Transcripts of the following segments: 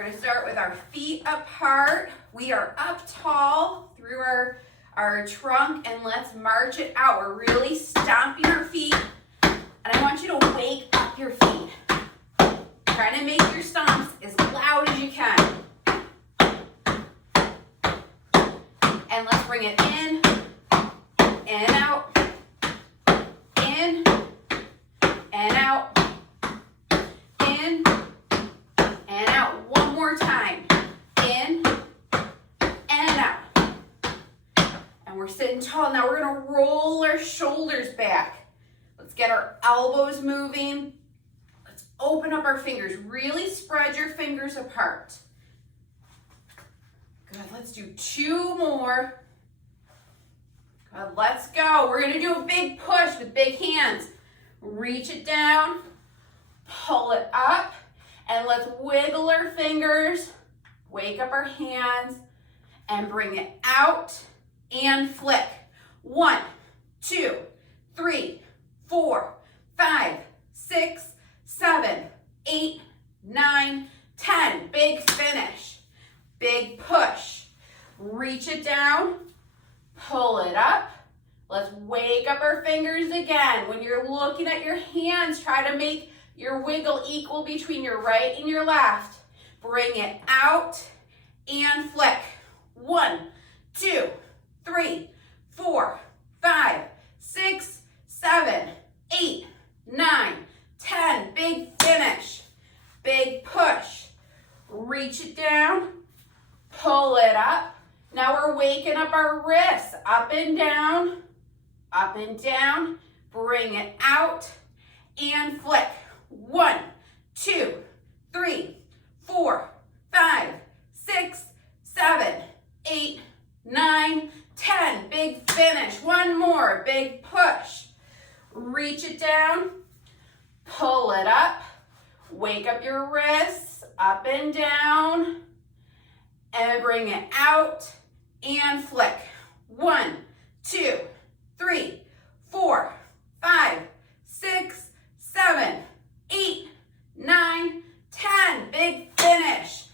We're gonna start with our feet apart. We are up tall through our trunk, and let's march it out. We're really stomping our feet, and I want you to wake up your feet. Try to make your stomps as loud as you can. And let's bring it in and out, in and out, in and out. One more time. In and out. And we're sitting tall. Now we're going to roll our shoulders back. Let's get our elbows moving. Let's open up our fingers. Really spread your fingers apart. Good. Let's do 2 more. Good. Let's go. We're going to do a big push with big hands. Reach it down. Pull it up. And let's wiggle our fingers. Wake up our hands. And bring it out. And flick. 1, 2, 3, 4, 5, 6, 7, 8, 9, 10. Big finish. Big push. Reach it down. Pull it up. Let's wake up our fingers again. When you're looking at your hands, try to make your wiggle equal between your right and your left. Bring it out and flick. 1, 2, 3, 4, 5, 6, 7, 8, 9, 10. Big finish. Big push. Reach it down. Pull it up. Now we're waking up our wrists. Up and down. Up and down. Bring it out and flick. 1, 2, 3, 4, 5, 6, 7, 8, 9, 10. Big finish. One more. Big push. Reach it down. Pull it up. Wake up your wrists. Up and down. And bring it out and flick. 1, 2, 3, 4, 5, 6, 7, 8, 9, 10. Big finish.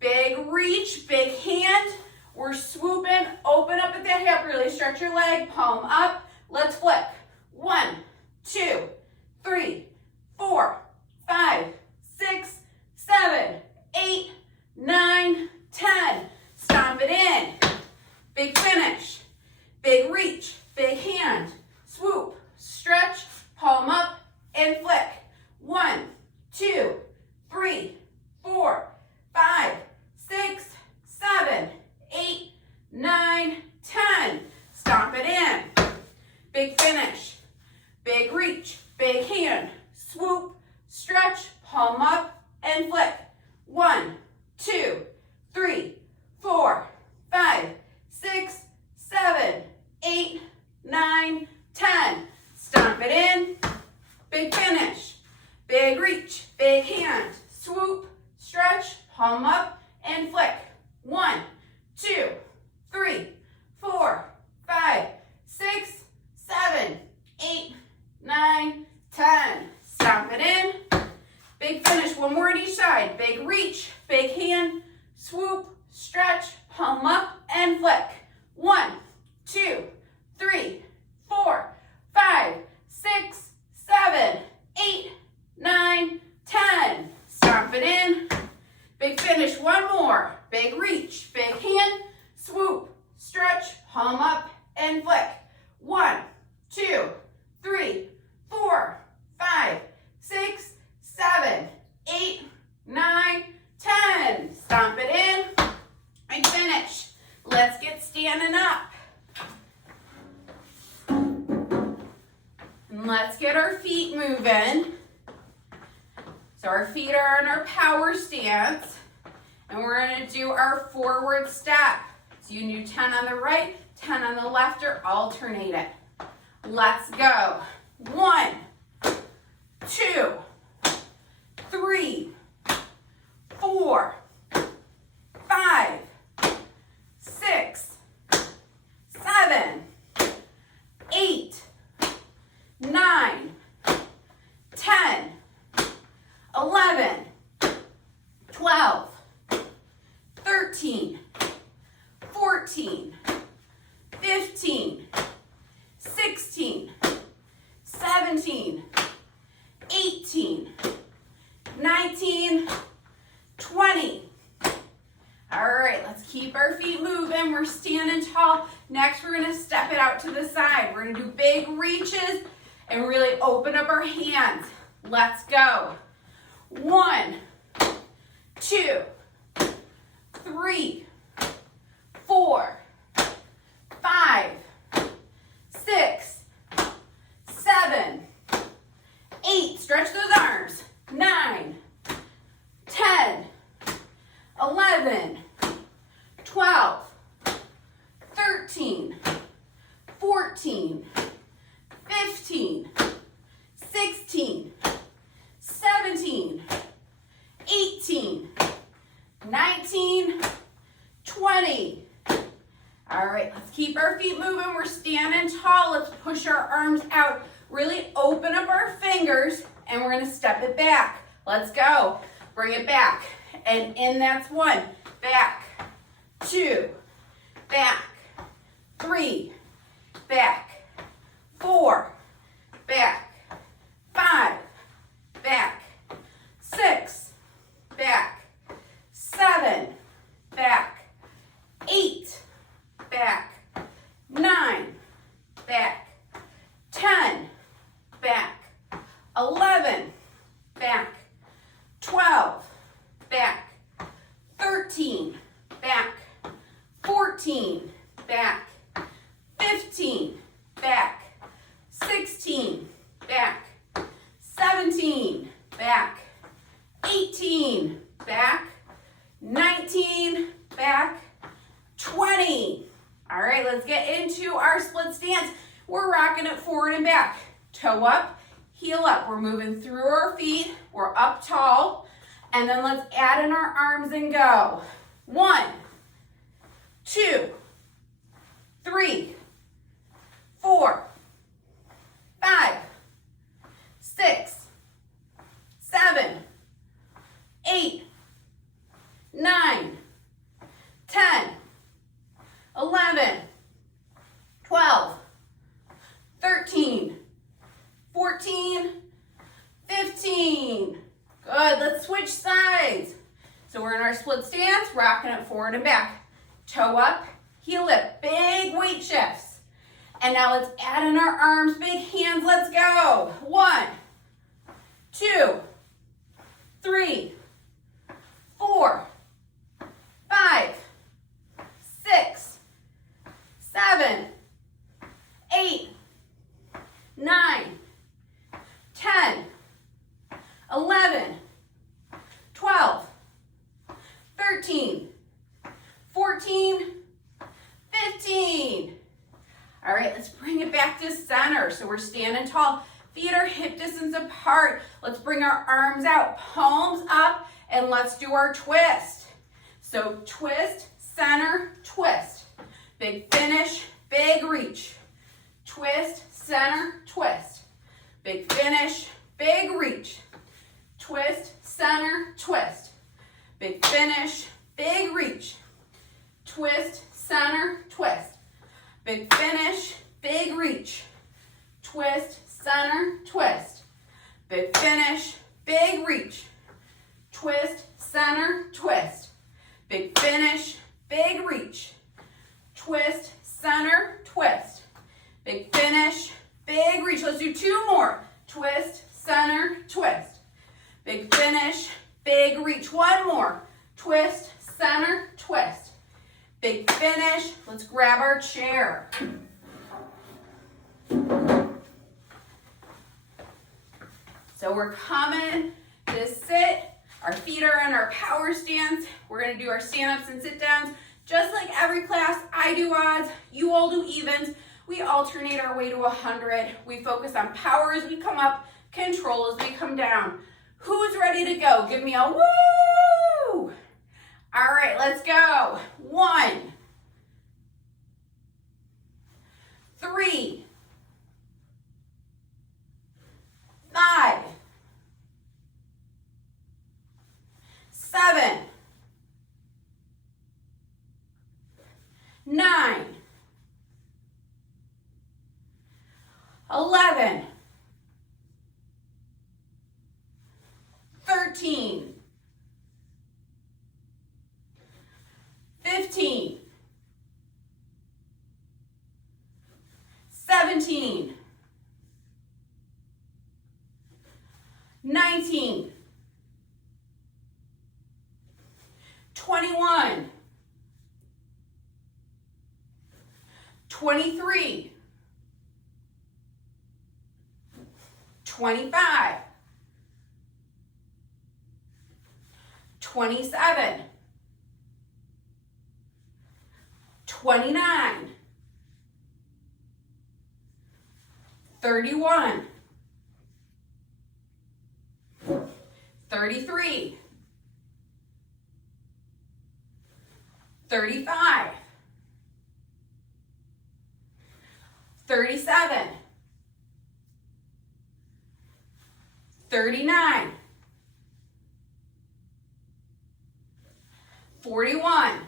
Big reach, big hand. We're swooping. Open up at the hip. Really stretch your leg. Palm up. Let's flick. 1, 2, 3, 4, 5, 6, 7, 8, 9, 10. Stomp it in. Big finish. Big reach. Big hand. Swoop. Stretch. Palm up and flick. 1, 2, 3, 4, 5, 6, 7, 8, 9, 10. Stomp it in. Big finish. Big reach. Big hand. Swoop. Stretch. Palm up and flick. 1, 2, 3, 4, 5, 6, 7, 8, 9, 10. Stomp it in. Big finish. Big reach. Big hand. Swoop. Stretch. Palm up and flick. 1, 2, 3, 4, 5, 6, 7, 8, 9, 10. Stomp it in. Big finish. One more on each side. Big reach. Big hand. Swoop. Stretch. Palm up and flick. 1, 2, 3, 4, 5, 6, 7, 8, 9, 10. Stomp it in. Big finish. One more. Big reach. Big hand. Swoop. Stretch. Palm up and flick. 1, 2, 3, 4, 5, 6, 7, 8, 9, 10. Stomp it in. Big finish. Let's get standing up. And let's get our feet moving. So our feet are in our power stance. And we're going to do our forward step. So you can do 10 on the right, 10 on the left, or alternate it. Let's go. 1, 2, 3, 4, 5, 6, 7, 8, 9, 10, 11, 12, Next, we're gonna step it out to the side. We're gonna do big reaches and really open up our hands. Let's go. 1, 2, 3, 4, 5, 6, 7, 8. Stretch those arms. 9, 10, 11, 12, 13, 14, 15, 16, 17, 18, 19, 20. All right, let's keep our feet moving. We're standing tall. Let's push our arms out. Really open up our fingers, and we're gonna step it back. Let's go. Bring it back. And in, that's 1. Back, 2, back, 3, back, 4, back, 5, back, 6, back, 7, back, 8, back, 9, back, 10, back, 11, back, 12, back, 13, back, 14, back, 15, back, 16, back, 17, back, 18, back, 19, back, 20. All right, let's get into our split stance. We're rocking it forward and back. Toe up, heel up. We're moving through our feet. We're up tall. And then let's add in our arms and go. 1, 2, 3, 4, 5, 6, 7, 8, 9, 10, 11, 12, 13, 14, 15. Good, let's switch sides. So we're in our split stance, rocking it forward and back. Toe up, heel up, big weight shifts. And now let's add in our arms, big hands, let's go. 1, 2, 3, 4, 5, 6, 7, 8, 9, 10, 11, 12, 13, 14, 15. All right, let's bring it back to center. So we're standing tall. Feet are hip distance apart. Let's bring our arms out, palms up, and let's do our twist. So twist, center, twist. Big finish, big reach. Twist, center, twist. Big finish, big reach. Twist, center, twist. Big finish, big reach. Twist, center, twist. Big finish, big reach. Twist, center, twist. Big finish, big reach. Twist, center, twist. Big finish, big reach. Twist, center, twist. Big finish, big reach. Let's do 2 more. Twist, center, twist. Big finish, big reach. 1 more. Twist, center, twist. Big finish. Let's grab our chair. So we're coming to sit. Our feet are in our power stance. We're gonna do our stand-ups and sit-downs. Just like every class, I do odds, you all do evens. We alternate our way to 100. We focus on power as we come up, control as we come down. Who's ready to go? Give me a woo! All right, let's go. 1, 3, 5, 7, 9, 11, 13, 15, 19, 21, 23, 25, 27, 29, 31, 33, 35, 37, 39, 41,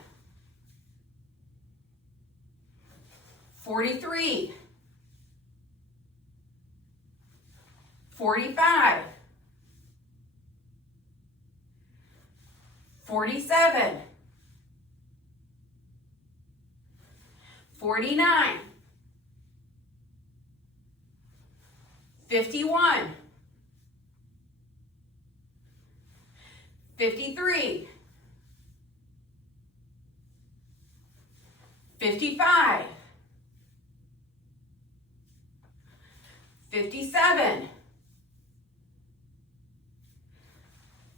43, 45, 47, 49, 51, 53, 55, 57,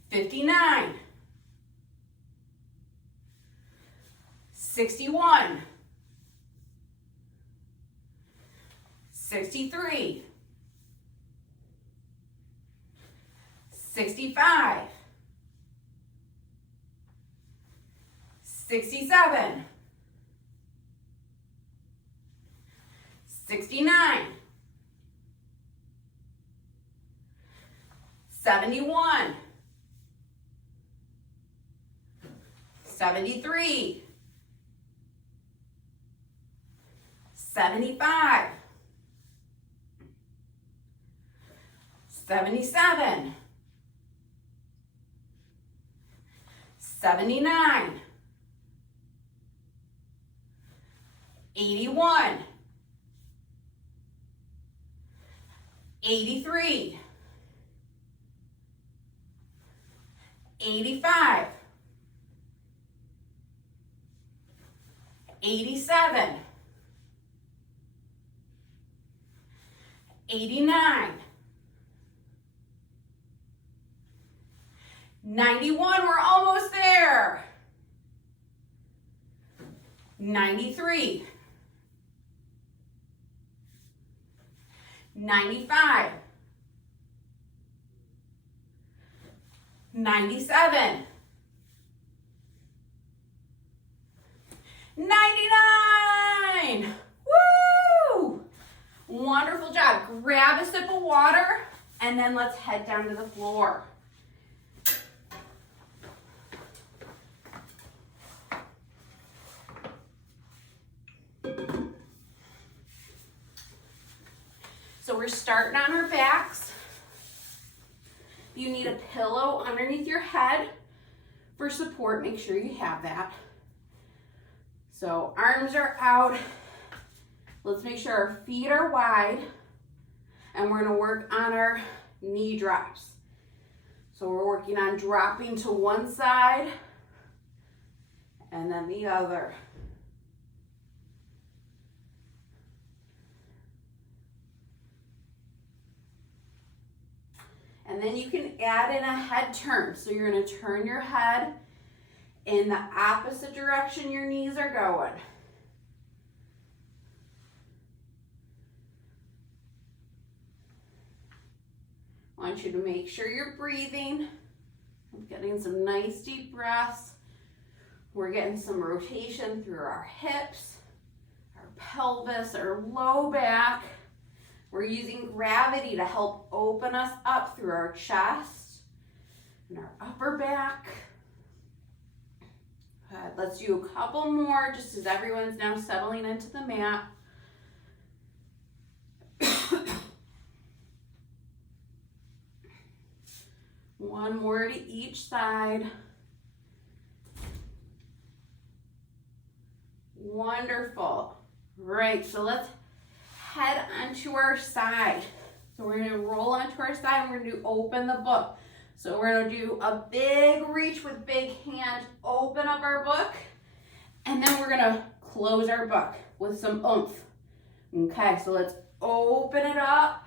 59, 61, 63, 65, 67, 69, 71, 73, 75, 77, 79, 81, 83, 85, 87, 89, 91, we're almost there. 93, 95, 97, 99. Woo! Wonderful job. Grab a sip of water and then let's head down to the floor. So we're starting on our backs. You need a pillow underneath your head for support. Make sure you have that. So arms are out. Let's make sure our feet are wide. And we're gonna work on our knee drops. So we're working on dropping to one side and then the other. And then you can add in a head turn. So you're gonna turn your head in the opposite direction your knees are going. I want you to make sure you're breathing. I'm getting some nice deep breaths. We're getting some rotation through our hips, our pelvis, our low back. We're using gravity to help open us up through our chest and our upper back. Good. Let's do a couple more just as everyone's now settling into the mat. One more to each side. Wonderful. Right, so let's head onto our side. So we're gonna roll onto our side and we're gonna do open the book. So we're gonna do a big reach with big hand, open up our book, and then we're gonna close our book with some oomph. Okay, so let's open it up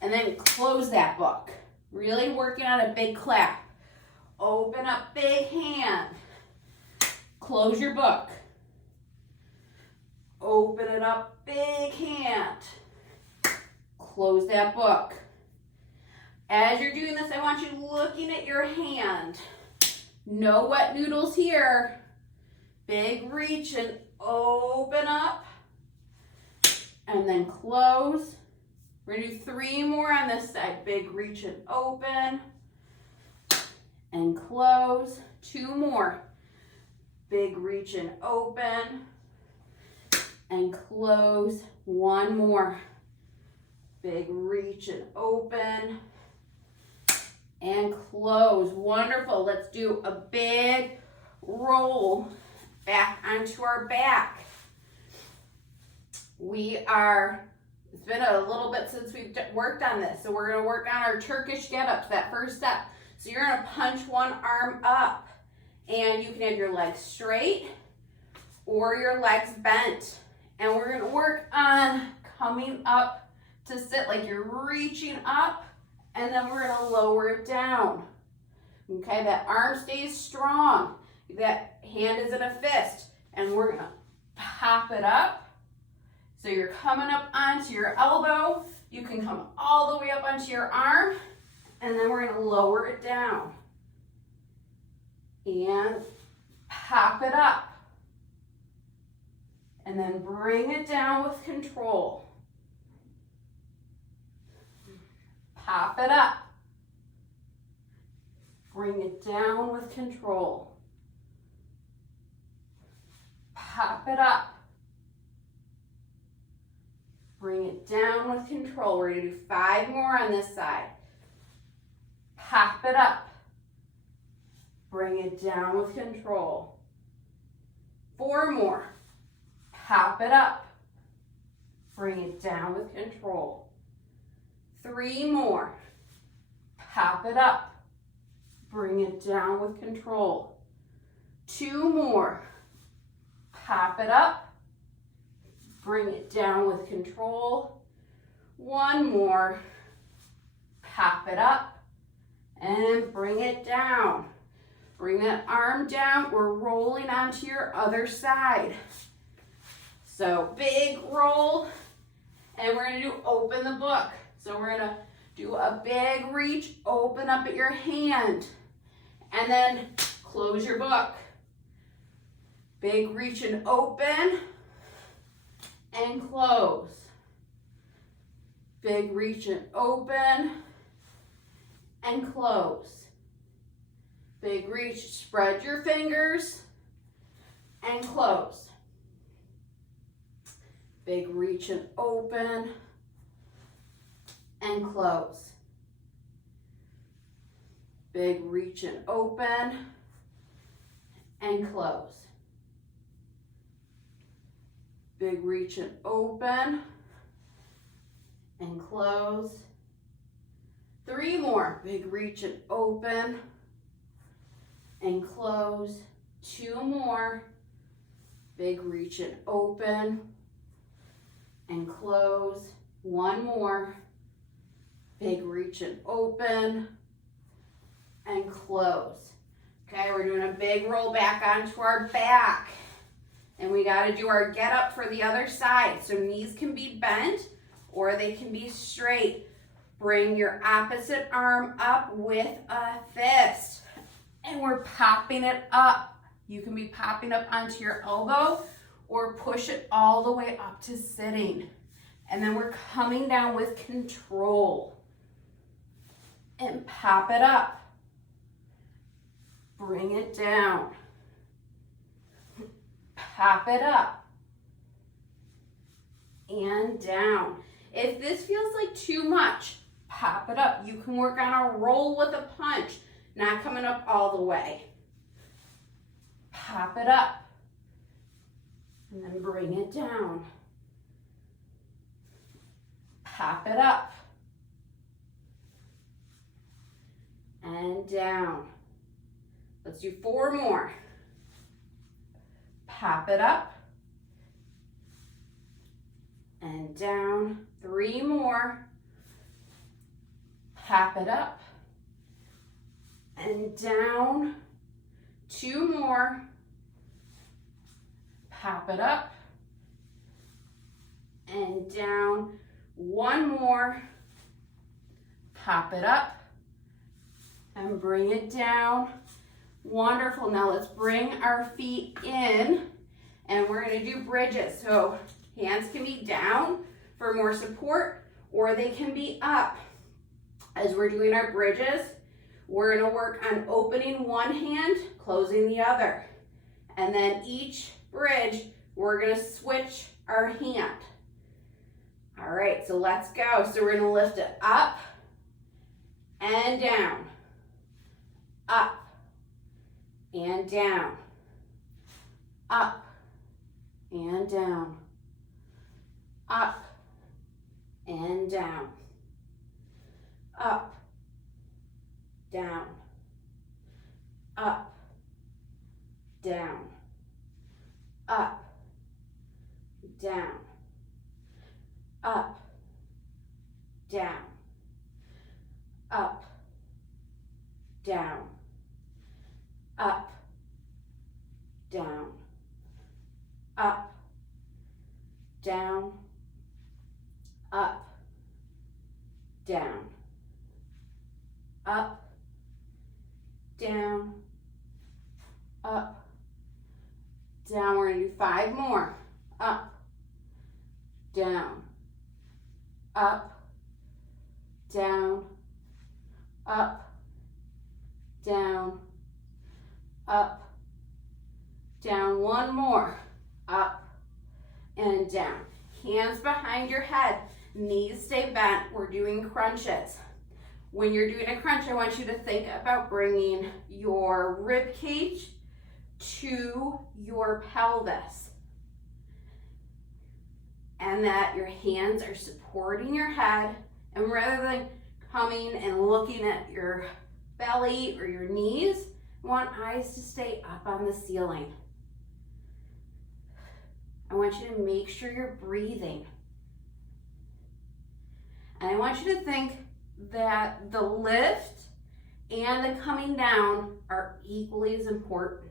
and then close that book. Really working on a big clap. Open up big hand. Close your book. Open it up, big hand. Close that book. As you're doing this, I want you looking at your hand. No wet noodles here. Big reach and open up. And then close. We're gonna do 3 more on this side. Big reach and open. And close. 2 more. Big reach and open. And close. 1 more. Big reach and open. And close. Wonderful. Let's do a big roll back onto our back. It's been a little bit since we've worked on this, so we're going to work on our Turkish Get-Ups, that first step. So you're going to punch one arm up, and you can have your legs straight or your legs bent. And we're going to work on coming up to sit like you're reaching up, and then we're going to lower it down. Okay, that arm stays strong. That hand is in a fist, and we're going to pop it up. So you're coming up onto your elbow. You can come all the way up onto your arm, and then we're going to lower it down. And pop it up. And then bring it down with control. Pop it up. Bring it down with control. Pop it up. Bring it down with control. We're going to do 5 more on this side. Pop it up. Bring it down with control. 4 more. Pop it up. Bring it down with control. 3 more. Pop it up. Bring it down with control. 2 more. Pop it up. Bring it down with control. 1 more. Pop it up and bring it down. Bring that arm down. We're rolling onto your other side. So big roll, and we're going to do open the book. So we're going to do a big reach, open up at your hand, and then close your book. Big reach and open. And close. Big reach and open and close. Big reach, spread your fingers and close. Big reach and open and close. Big reach and open and close. Big reach and open and close. 3 more. Big reach and open and close. 2 more. Big reach and open and close. 1 more. Big reach and open and close. Okay, we're doing a big roll back onto our back. And we got to do our get up for the other side. So knees can be bent or they can be straight. Bring your opposite arm up with a fist. And we're popping it up. You can be popping up onto your elbow or push it all the way up to sitting. And then we're coming down with control. And pop it up. Bring it down. Pop it up and down. If this feels like too much, pop it up. You can work on a roll with a punch, not coming up all the way. Pop it up and then bring it down. Pop it up and down. Let's do 4 more. Pop it up and down. 3 more. Pop it up and down. 2 more. Pop it up and down. 1 more. Pop it up and bring it down. Wonderful. Now let's bring our feet in and we're going to do bridges. So hands can be down for more support or they can be up. As we're doing our bridges, we're going to work on opening one hand, closing the other. And then each bridge, we're going to switch our hand. All right, so let's go. So we're going to lift it up and down, up and down, up and down, up and down, up, down, up, down, up, down, up, down, up, down, up, down, up, down, up, down, up, down, up, down. We're going to do 5 more. Up, down, up, down, up, down, up, down. 1 more. Up and down. Hands behind your head. Knees stay bent. We're doing crunches. When you're doing a crunch, I want you to think about bringing your rib cage to your pelvis. And that your hands are supporting your head. And rather than coming and looking at your belly or your knees, I want eyes to stay up on the ceiling. I want you to make sure you're breathing. And I want you to think that the lift and the coming down are equally as important.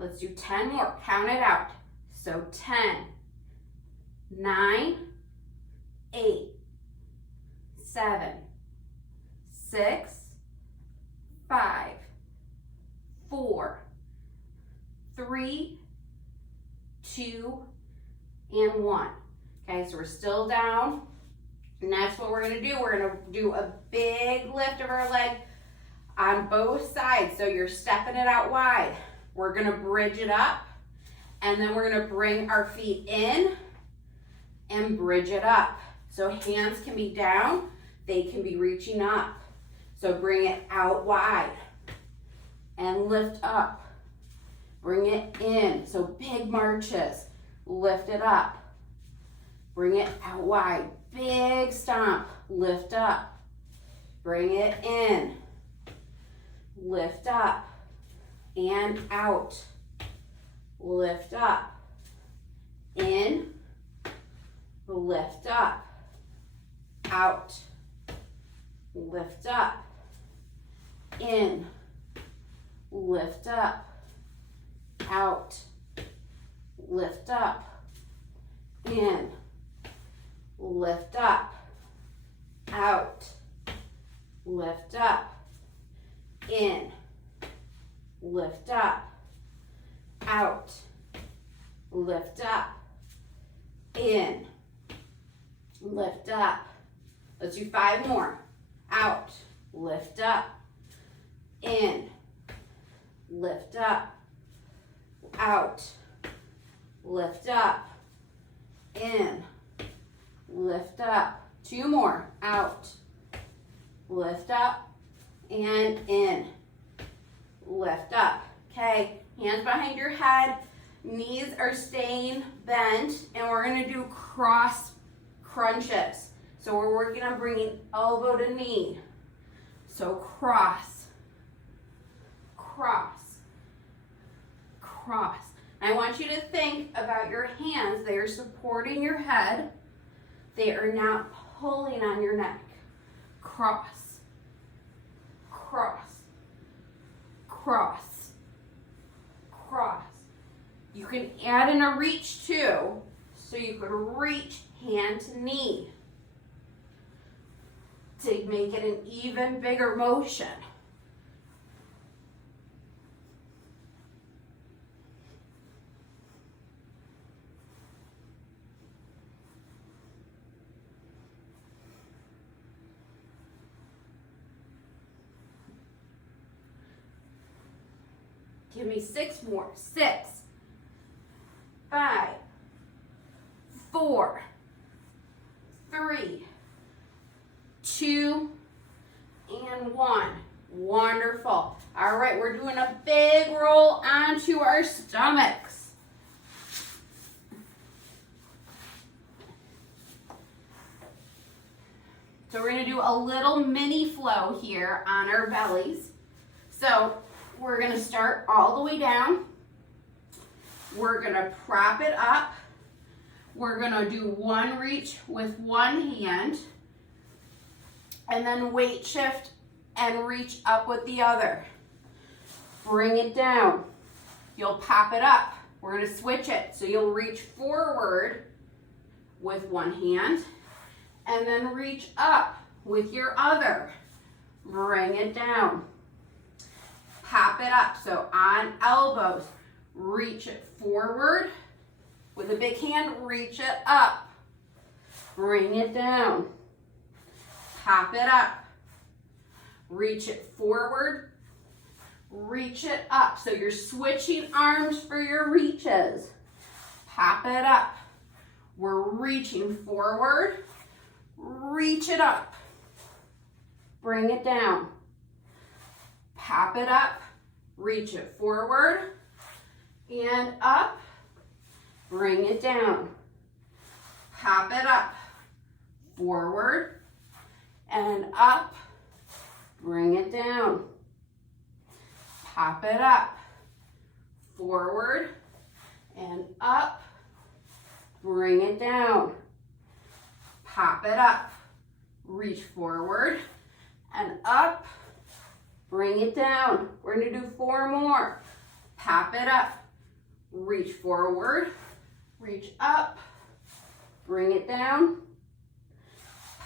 Let's do 10 more. Count it out. So 10, 9, 8, 7, 6, 5, 4, 3, 2, and 1. Okay, so we're still down. And that's what we're going to do. We're going to do a big lift of our leg on both sides. So you're stepping it out wide. We're going to bridge it up. And then we're going to bring our feet in and bridge it up. So hands can be down, they can be reaching up. So bring it out wide and lift up. Bring it in, so big marches. Lift it up. Bring it out wide. Big stomp, lift up. Bring it in. Lift up and out. Lift up. In. Lift up. Out. Lift up. In. Lift up. Out. Lift up. In. Lift up. Out. Lift up. In. Lift up. Out. Lift up. In. Lift up. Let's do 5 more. Out. Lift up. In. Lift up. Out. Lift up. In. Lift up. 2 more. Out. Lift up and in. Lift up. Okay, hands behind your head. Knees are staying bent, and we're going to do cross crunches. So we're working on bringing elbow to knee. So cross, cross, cross. I want you to think about your hands. They are supporting your head. They are not pulling on your neck. Cross, cross, cross, cross. You can add in a reach too, so you could reach hand to knee to make it an even bigger motion. Give me 6 more. 6, 5, 4, 3, 2, and 1. Wonderful. All right, we're doing a big roll onto our stomachs. So we're going to do a little mini flow here on our bellies. So we're going to start all the way down. We're going to prop it up. We're going to do one reach with one hand, and then weight shift and reach up with the other. Bring it down. You'll pop it up. We're going to switch it. So you'll reach forward with one hand, and then reach up with your other. Bring it down. Pop it up. So on elbows, reach it forward. With a big hand, reach it up. Bring it down. Pop it up. Reach it forward. Reach it up. So you're switching arms for your reaches. Pop it up. We're reaching forward. Reach it up. Bring it down. Pop it up. Reach it forward and up. Bring it down. Pop it up. Forward and up. Bring it down. Pop it up. Forward and up. Bring it down. Pop it up. Reach forward and up. Bring it down. We're going to do 4 more. Pop it up. Reach forward. Reach up. Bring it down.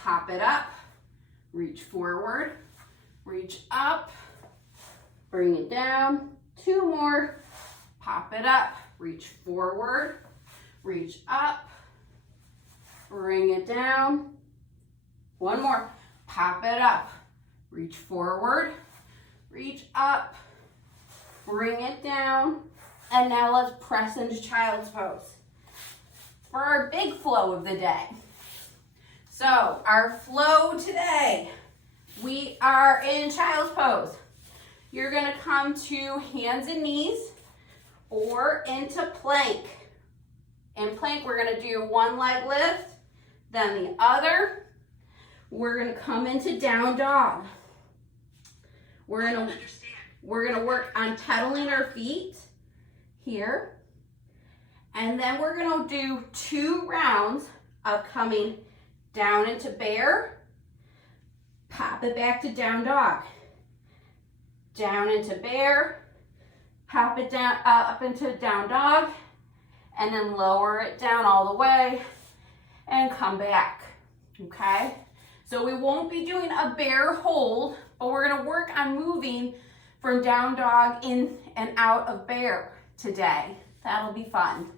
Pop it up. Reach forward. Reach up. Bring it down. 2 more. Pop it up. Reach forward. Reach up. Bring it down. 1 more. Pop it up. Reach forward. Reach up. Bring it down. And now let's press into child's pose for our big flow of the day. So our flow today, we are in child's pose. You're going to come to hands and knees or into plank. In plank, we're going to do one leg lift, then the other. We're going to come into down dog. We're going to work on pedaling our feet here. And then we're going to do 2 rounds of coming down into bear, pop it back to down dog, down into bear, pop it down up into down dog, and then lower it down all the way and come back. Okay? So we won't be doing a bear hold, but we're going to work on moving from down dog in and out of bear today. That'll be fun.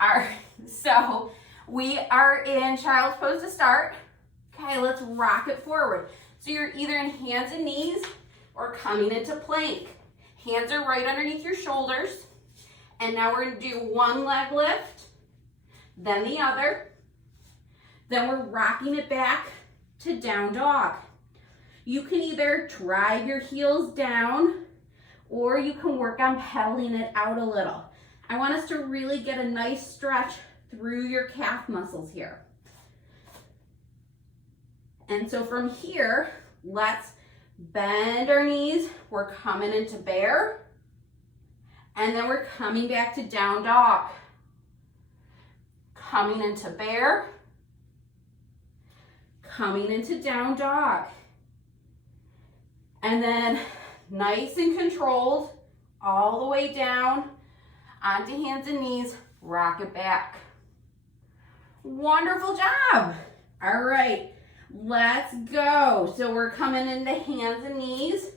All right, so we are in child's pose to start. Okay, let's rock it forward. So you're either in hands and knees or coming into plank. Hands are right underneath your shoulders. And now we're going to do one leg lift, then the other, Then we're rocking it back to down dog. You can either drive your heels down or you can work on pedaling it out a little. I want us to really get a nice stretch through your calf muscles here. And so from here, let's bend our knees. We're coming into bear. And then we're coming back to down dog. Coming into bear. Coming into down dog. And then nice and controlled, all the way down onto hands and knees, rock it back. Wonderful job. All right, let's go. So we're coming into hands and knees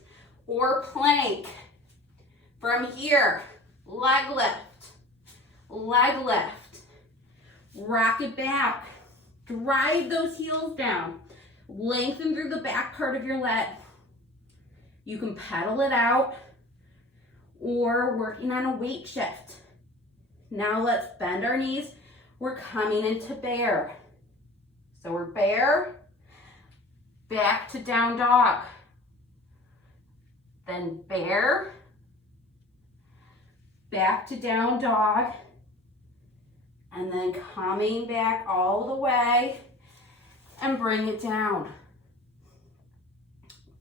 or plank. From here, leg lift, rock it back. Drive those heels down. Lengthen through the back part of your leg. You can pedal it out or working on a weight shift. Now let's bend our knees. We're coming into bear. So we're bear, back to down dog. Then bear, back to down dog. And then coming back all the way and bring it down.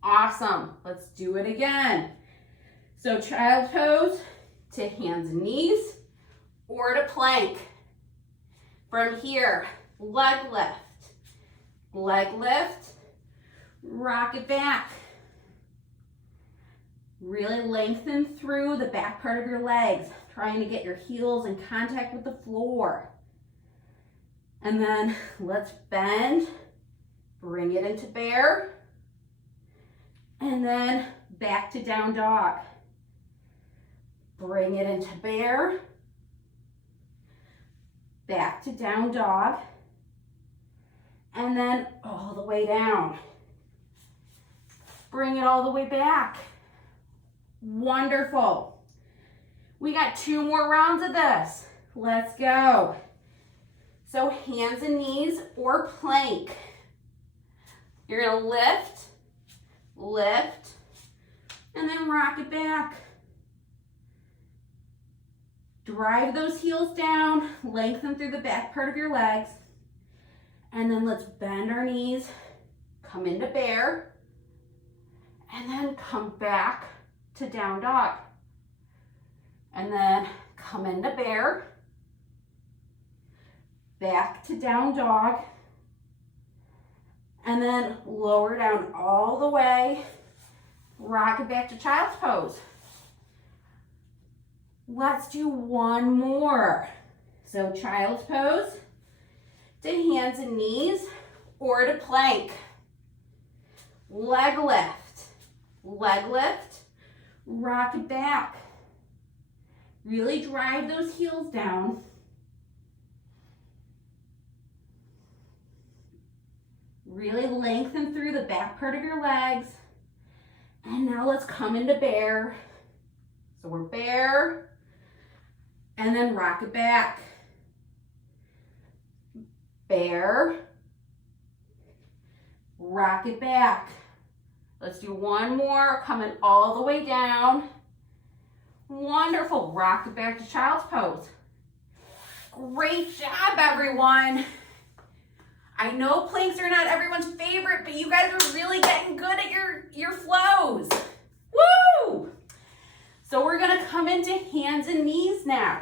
Awesome. Let's do it again. So child pose to hands and knees or to plank. From here, leg lift, rock it back. Really lengthen through the back part of your legs, trying to get your heels in contact with the floor. And then let's bend, bring it into bear, and then back to down dog. Bring it into bear, back to down dog, and then all the way down. Bring it all the way back. Wonderful. We got 2 more rounds of this. Let's go. So hands and knees or plank. You're gonna lift, and then rock it back. Drive those heels down, lengthen through the back part of your legs, and then let's bend our knees, come into bear, and then come back to down dog. And then come into bear, back to down dog, and then lower down all the way, rock it back to child's pose. Let's do one more. So child's pose to hands and knees or to plank. Leg lift, rock it back. Really drive those heels down. Really lengthen through the back part of your legs. And now let's come into bear. So we're bear, and then rock it back. Bear, rock it back. Let's do one more, coming all the way down. Wonderful, rock it back to child's pose. Great job, everyone. I know planks are not everyone's favorite, but you guys are really getting good at your flows. Woo! So we're gonna come into hands and knees now.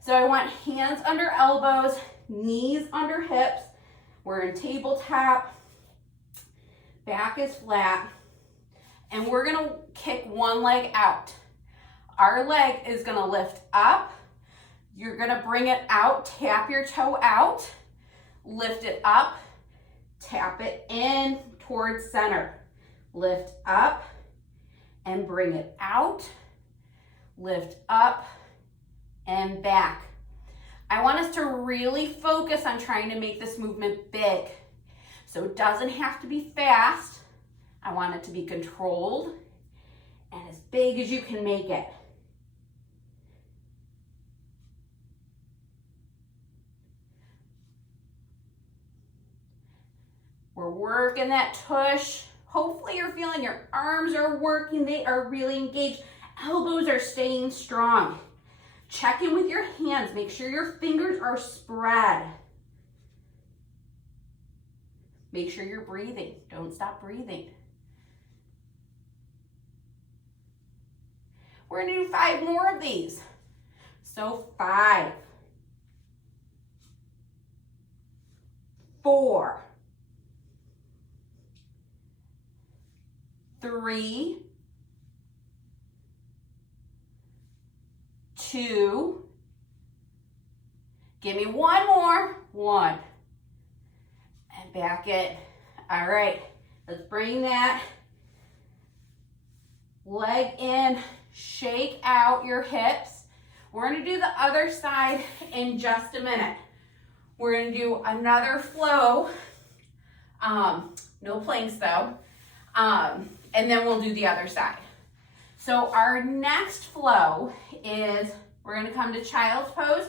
So I want hands under elbows, knees under hips. We're in tabletop, back is flat, and we're gonna kick one leg out. Our leg is gonna lift up. You're gonna bring it out, tap your toe out, lift it up, tap it in towards center. Lift up and bring it out, lift up and back. I want us to really focus on trying to make this movement big. So it doesn't have to be fast. I want it to be controlled and as big as you can make it. We're working that tush. Hopefully you're feeling your arms are working. They are really engaged. Elbows are staying strong. Check in with your hands. Make sure your fingers are spread. Make sure you're breathing. Don't stop breathing. We're going to do 5 more of these. So 5, 4, 3, 2, give me one more, 1, and back it. All right, let's bring that leg in, shake out your hips. We're gonna do the other side in just a minute. We're gonna do another flow, no planks though, and then we'll do the other side. So our next flow is we're gonna come to child's pose.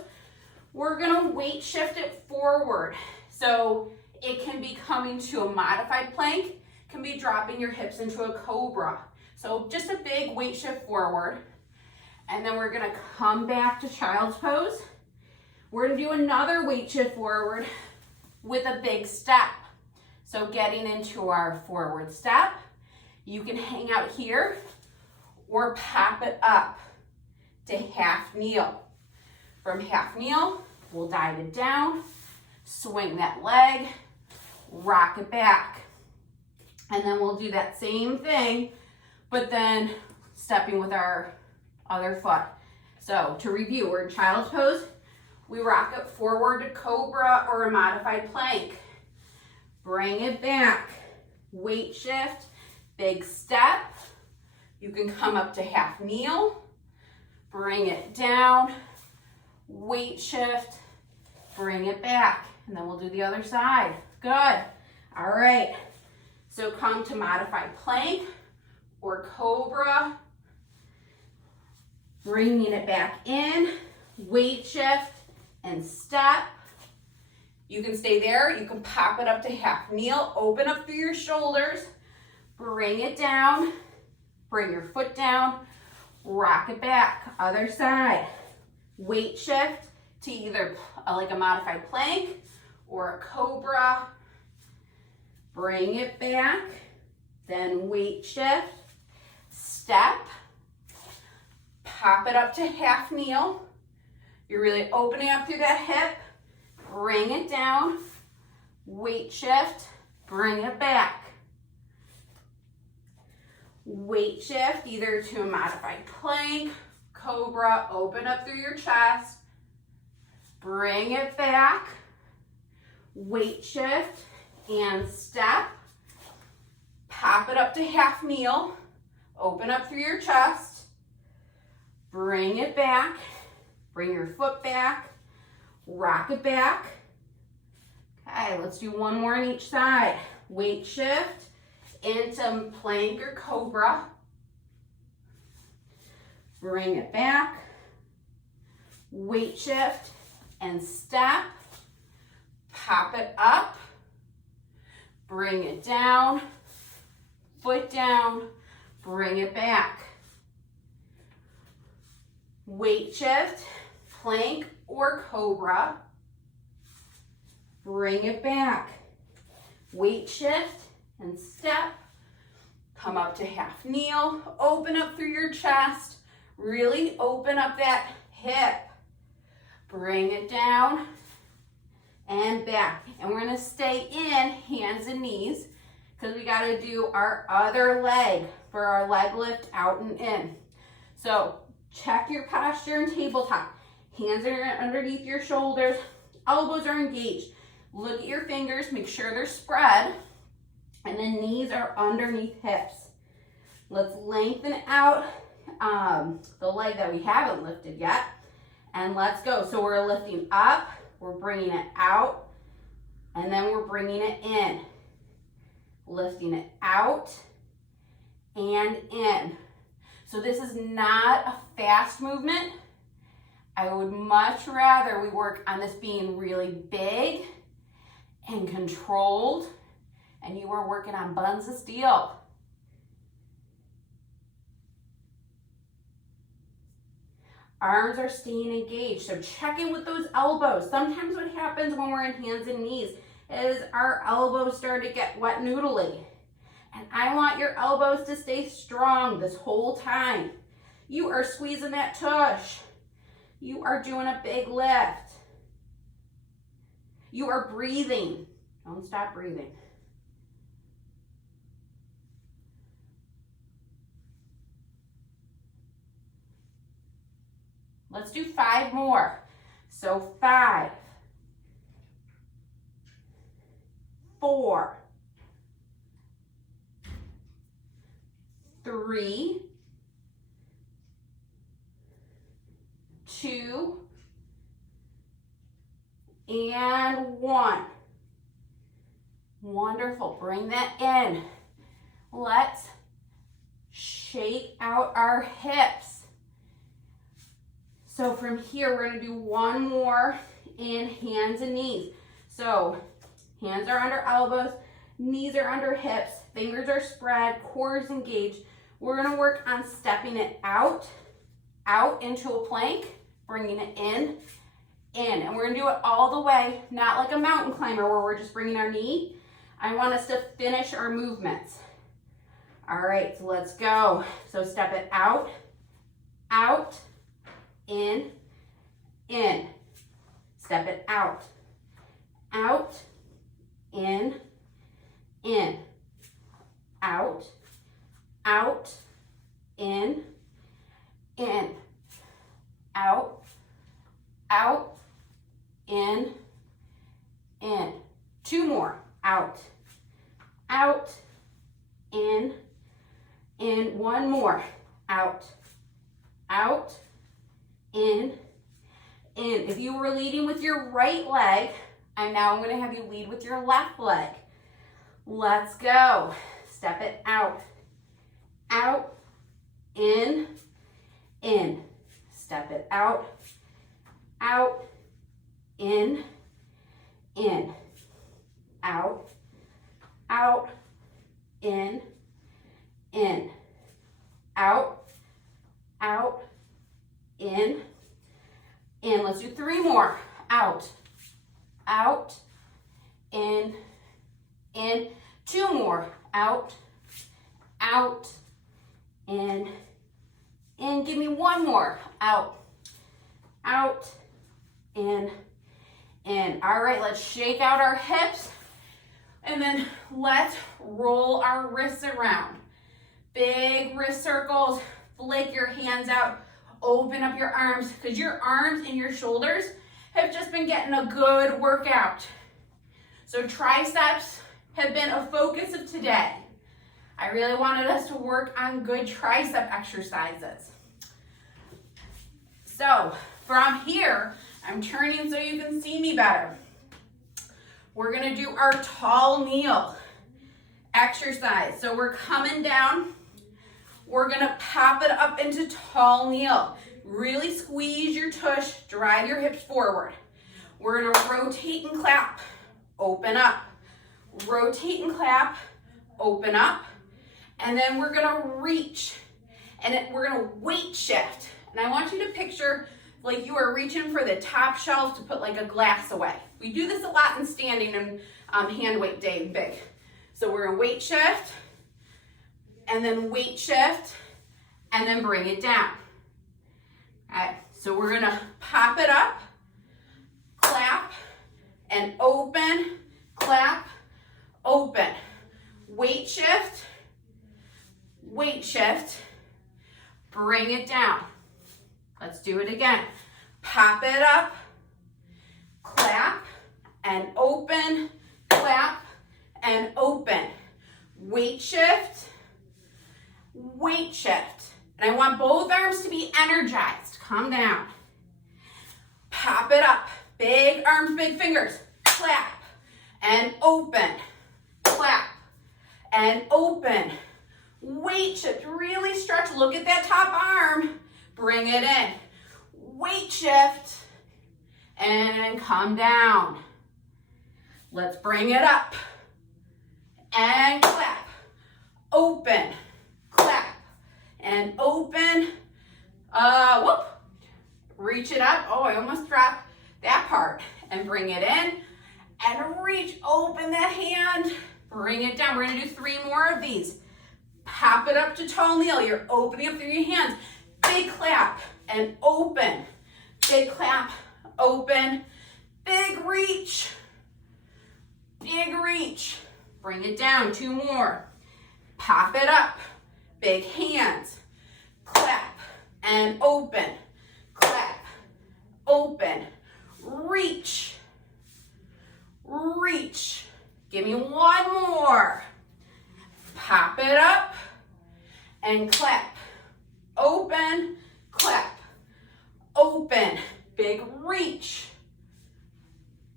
We're gonna weight shift it forward. So it can be coming to a modified plank, can be dropping your hips into a cobra. So just a big weight shift forward. And then we're gonna come back to child's pose. We're gonna do another weight shift forward with a big step. So getting into our forward step, you can hang out here or pop it up to half kneel. From half kneel, we'll dive it down, swing that leg, rock it back. And then we'll do that same thing, but then stepping with our other foot. So to review, we're in child's pose. We rock it forward to cobra or a modified plank. Bring it back. Weight shift, big step. You can come up to half kneel. Bring it down. Weight shift, bring it back. And then we'll do the other side. Good. All right. So come to modified plank or cobra. Bringing it back in, weight shift and step. You can stay there. You can pop it up to half kneel. Open up through your shoulders. Bring it down. Bring your foot down. Rock it back. Other side. Weight shift to either like a modified plank or a cobra. Bring it back. Then weight shift. Step. Pop it up to half kneel. You're really opening up through that hip. Bring it down. Weight shift. Bring it back. Weight shift either to a modified plank, cobra, open up through your chest. Bring it back. Weight shift and step. Pop it up to half kneel. Open up through your chest. Bring it back, bring your foot back, rock it back. Okay, let's do one more on each side. Weight shift into plank or cobra. Bring it back, weight shift and step. Pop it up, bring it down, foot down, bring it back. Weight shift, plank or cobra. Bring it back. Weight shift and step. Come up to half kneel. Open up through your chest. Really open up that hip. Bring it down and back. And we're gonna stay in hands and knees because we gotta do our other leg for our leg lift out and in. So check your posture in tabletop. Hands are underneath your shoulders. Elbows are engaged. Look at your fingers. Make sure they're spread. And then knees are underneath hips. Let's lengthen out the leg that we haven't lifted yet. And let's go. So we're lifting up. We're bringing it out. And then we're bringing it in. Lifting it out and in. So this is not a fast movement. I would much rather we work on this being really big and controlled and you are working on buns of steel. Arms are staying engaged, so check in with those elbows. Sometimes what happens when we're in hands and knees is our elbows start to get wet noodly. And I want your elbows to stay strong this whole time. You are squeezing that tush. You are doing a big lift. You are breathing. Don't stop breathing. Let's do 5 more. So 5, 4, 3, 2, and 1. Wonderful. Bring that in. Let's shake out our hips. So from here, we're going to do 1 more in hands and knees. So hands are under elbows, knees are under hips, fingers are spread, core is engaged. We're going to work on stepping it out into a plank, bringing it in. And we're going to do it all the way, not like a mountain climber where we're just bringing our knee. I want us to finish our movements. All right, so let's go. So step it out, in, step it out, in, out, in, out, in. 2 more, out, in, 1 more, out, in. If you were leading with your right leg, I'm going to have you lead with your left leg. Let's go. Step it out, in. Step it out, in. Out, in. Out, in. Let's do 3 more. Out, in. 2 more. Out, in. Give me 1 more. Out, in. All right, let's shake out our hips, and then let's roll our wrists around. Big wrist circles, flick your hands out, open up your arms, because your arms and your shoulders have just been getting a good workout. So triceps have been a focus of today. I really wanted us to work on good tricep exercises. So from here, I'm turning so you can see me better. We're gonna do our tall kneel exercise. So we're coming down. We're gonna pop it up into tall kneel. Really squeeze your tush, drive your hips forward. We're gonna rotate and clap, open up. Rotate and clap, open up. And then we're gonna reach, and we're gonna weight shift. And I want you to picture like you are reaching for the top shelf to put like a glass away. We do this a lot in standing and hand weight day and big. So we're gonna weight shift, and then weight shift, and then bring it down. All right, so we're gonna pop it up, clap, and open, clap, open. Weight shift, bring it down. Let's do it again. Pop it up, clap, and open, clap, and open. Weight shift. And I want both arms to be energized. Calm down. Pop it up. Big arms, big fingers. Clap, and open, clap, and open. Weight shift. Really stretch. Look at that top arm. Bring it in. Weight shift, and come down. Let's bring it up and clap. Open, clap, and open. Whoop. Reach it up. Oh, I almost dropped that part. And bring it in and reach, open that hand. Bring it down. We're gonna do 3 more of these. Pop it up to toe kneel. You're opening up through your hands. Big clap and open. Big clap, open. Big reach. Big reach. Bring it down. 2 more. Pop it up. Big hands. Clap and open. Clap, open. Reach. Reach. Give me 1 more. Pop it up and clap. Open, clap. Open. Big reach.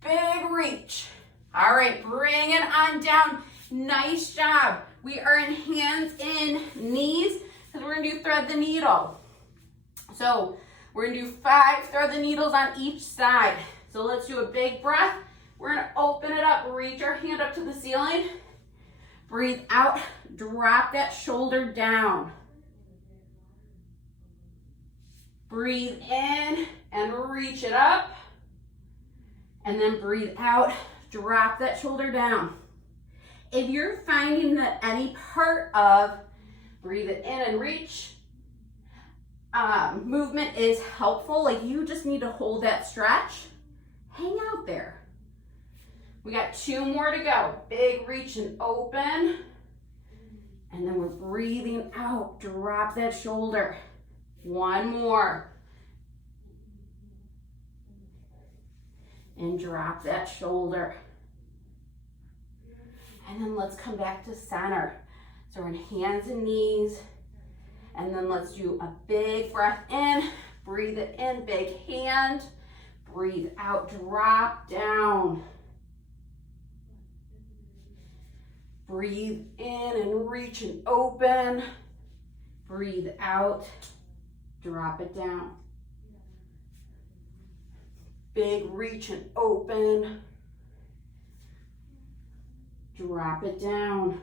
Big reach. All right, bring it on down. Nice job. We are in hands and knees because we're going to do thread the needle. So we're going to do 5 thread the needles on each side. So let's do a big breath. We're going to open it up, reach our hand up to the ceiling. Breathe out, drop that shoulder down. Breathe in and reach it up. And then breathe out, drop that shoulder down. If you're finding that any part of breathe it in and reach movement is helpful, like you just need to hold that stretch, hang out there. We got 2 more to go. Big reach and open. And then we're breathing out. Drop that shoulder. 1 more. And drop that shoulder. And then let's come back to center. So we're in hands and knees. And then let's do a big breath in. Breathe it in, big hand. Breathe out, drop down. Breathe in and reach and open. Breathe out, drop it down. Big reach and open. Drop it down.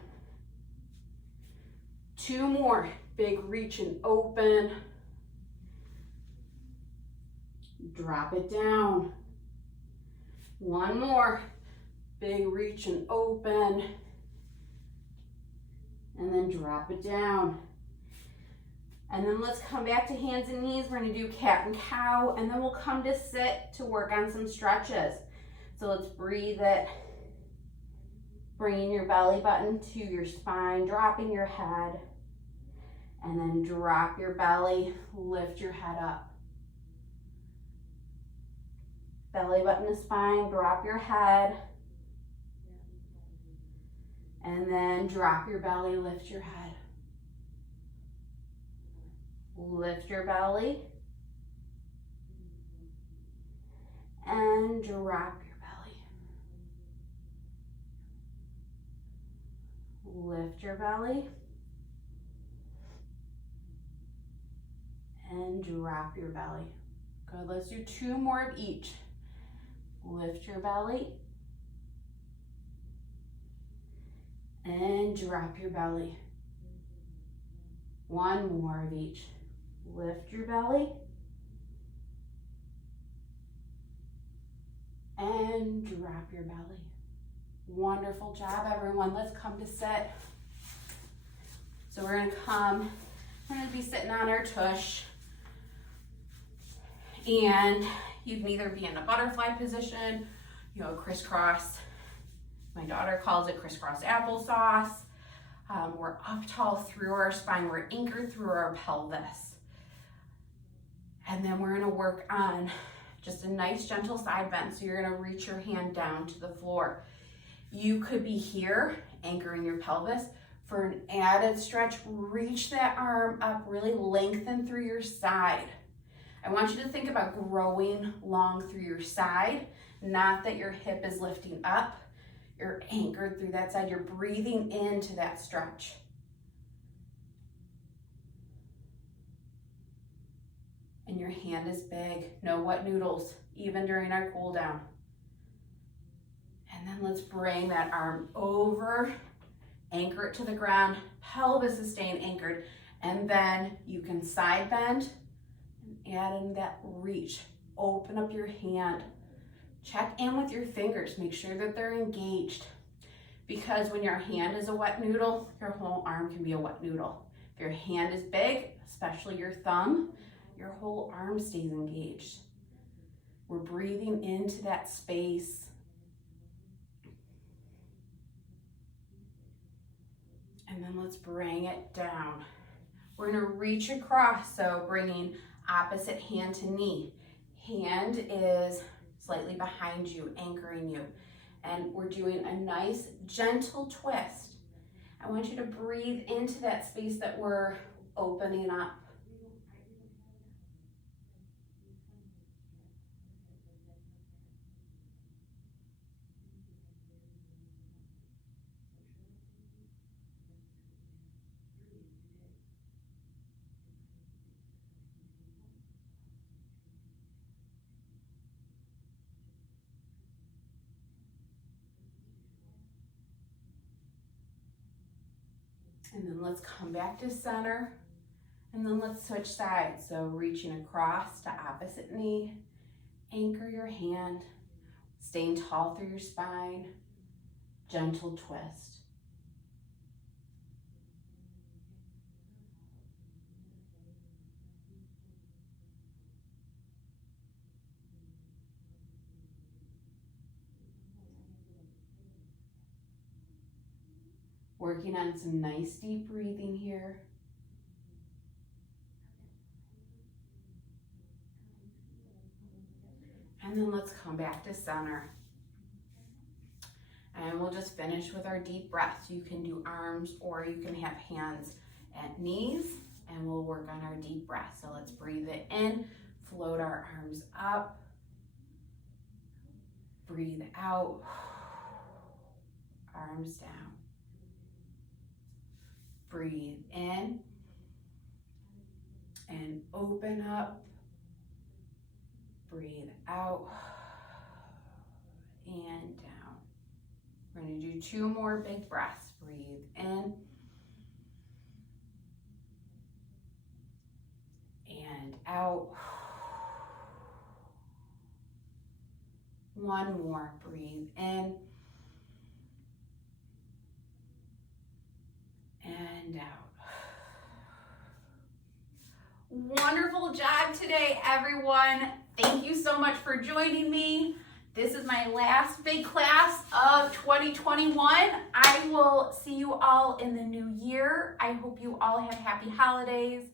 2 more. Big reach and open. Drop it down. 1 more. Big reach and open. And then drop it down. And then let's come back to hands and knees. We're going to do cat and cow, and then we'll come to sit to work on some stretches. So let's breathe it. Bringing your belly button to your spine, dropping your head, and then drop your belly, lift your head up. Belly button to spine, drop your head, and then drop your belly, lift your head. Lift your belly, and drop your belly. Lift your belly, and drop your belly. Good, let's do 2 more of each. Lift your belly, and drop your belly. 1 more of each. Lift your belly, and drop your belly. Wonderful job, everyone. Let's come to sit. So we're gonna be sitting on our tush, and you can either be in a butterfly position, crisscross. My daughter calls it crisscross applesauce. We're up tall through our spine. We're anchored through our pelvis. And then we're gonna work on just a nice gentle side bend. So you're gonna reach your hand down to the floor. You could be here, anchoring your pelvis. For an added stretch, reach that arm up, really lengthen through your side. I want you to think about growing long through your side, not that your hip is lifting up. You're anchored through that side. You're breathing into that stretch. And your hand is big. No wet noodles, even during our cool down. And then let's bring that arm over Anchor it to the ground, pelvis is staying anchored, and then you can side bend and add in that reach. Open up your hand. Check in with your fingers, make sure that they're engaged. Because when your hand is a wet noodle, your whole arm can be a wet noodle. If your hand is big, especially your thumb, your whole arm stays engaged. We're breathing into that space. And then let's bring it down. We're gonna reach across, so bringing opposite hand to knee. Hand is slightly behind you, anchoring you. And we're doing a nice gentle twist. I want you to breathe into that space that we're opening up. And then let's come back to center. And then let's switch sides. So reaching across to opposite knee. Anchor your hand. Staying tall through your spine. Gentle twist. Working on some nice deep breathing here. And then let's come back to center. And we'll just finish with our deep breaths. You can do arms or you can have hands at knees, and we'll work on our deep breath. So let's breathe it in, float our arms up, breathe out, arms down. Breathe in and open up. Breathe out and down. We're going to do 2 more big breaths. Breathe in and out. 1 more. Breathe in and out. Wonderful job today, everyone. Thank you so much for joining me. This is my last big class of 2021. I will see you all in the new year. I hope you all have happy holidays.